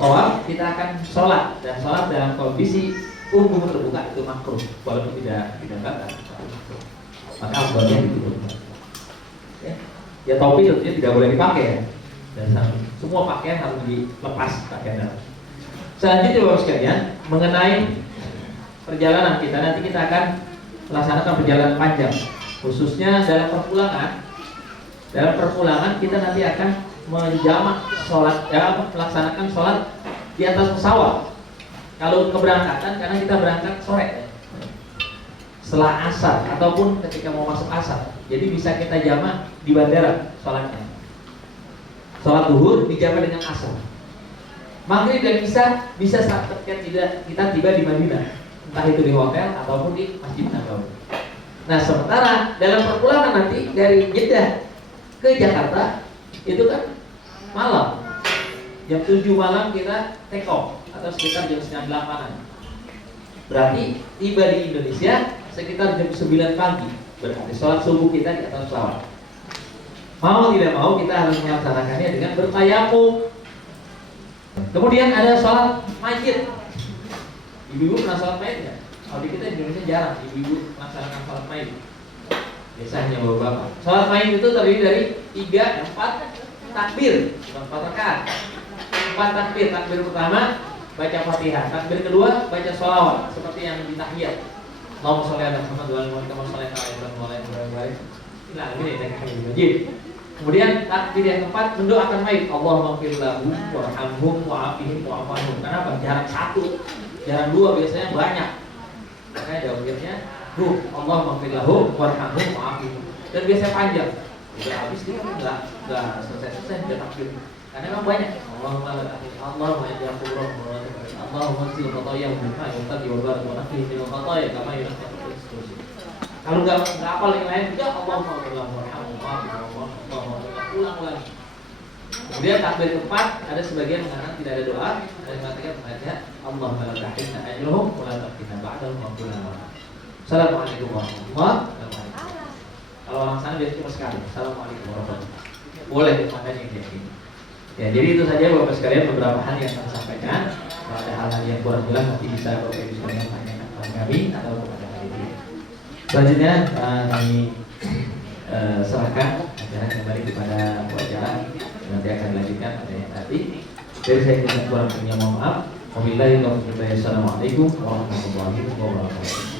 tawaf, kita akan sholat, dan sholat dalam kondisi punggung terbuka itu makruh, walaupun tidak batal. Maka abdulnya ditutup. Ya topi tentunya tidak boleh dipakai ya. Dan semua pakaian harus dilepas pakaian dalam. Selanjutnya Bapak sekalian, mengenai perjalanan kita, nanti kita akan melaksanakan perjalanan panjang, khususnya dalam perpulangan. Dalam perpulangan kita nanti akan menjamak sholat, melaksanakan sholat di atas pesawat. Kalau keberangkatan, karena kita berangkat sore, setelah asar ataupun ketika mau masuk asar, jadi bisa kita jamak di bandara sholatnya. Sholat zuhur dijamak dengan asar. Maghrib dan bisa saat ketika kita tiba di Madinah, entah itu di hotel ataupun di Masjid Nabawi. Nah, sementara dalam perpulangan nanti dari Jeddah ke Jakarta itu kan malam, jam 7 malam kita take off atau sekitar jam 9:08. Berarti tiba di Indonesia sekitar jam 9 pagi. Berarti sholat subuh kita di atas pesawat. Mau tidak mau kita harus melaksanakannya dengan bertayamum. Kemudian ada sholat mayit. Ibu-ibu pernah sholat mayit nggak? Kalau di kita di Indonesia jarang ibu-ibu melaksanakan sholat mayit. Biasanya bapak-bapak. Sholat mayit itu terdiri dari 3, 4 takbir, bukan 4 rakaat. 4 takbir. Takbir pertama baca Fatihah, takbir kedua baca sholawat seperti yang di tahiyat. Allahumma sholli ala Muhammad wa ala ali Muhammad. Nah, ini yang wajib. Kemudian takbir yang keempat mendoakan mayit, Allahumma ighfir lahu warhamhum wa'afihim wa'afahum. Kenapa? Jarang 1, jarang 2, biasanya banyak. Makanya jawabnya Allahumma ighfir lahu warhamhum wa'afihim. Dan biasanya panjang. Udah habis dia enggak selesai dia takbir. Karena memang banyak. Allahumma yaqulun Allahumma sil khataya wa biha yutaqi wa barik wa nafi min khataya kama yunqqa. Kalau enggak hafal yang lain juga Allahumma ighfir lahu warhamhum wa'afihim. Ulang lagi. Kemudian takbir keempat ada sebagian mengatakan tidak ada doa, ada yang mengatakan membaca Allahumma la tahrimna ajrahum wa la taftina ba'dahum wa qul Assalamualaikum warahmatullahi wabarakatuh. Kalau orang sana biasanya cuma sekali. Assalamualaikum warahmatullahi wabarakatuh. Boleh makanya yang kayak gini. Ya, jadi itu saja Bapak sekalian beberapa hal yang saya sampaikan. Kalau ada hal-hal yang kurang jelas nanti bisa Bapak Ibu sekalian tanyakan kepada kami atau kepada kami. Selanjutnya kami serahkan acara kembali kepada pengacara, nanti akan dilanjutkan pada yang nanti. Dari saya kurang lebihnya mohon maaf. Wabillahi taufiq wal hidayah. Assalamualaikum warahmatullahi wabarakatuh.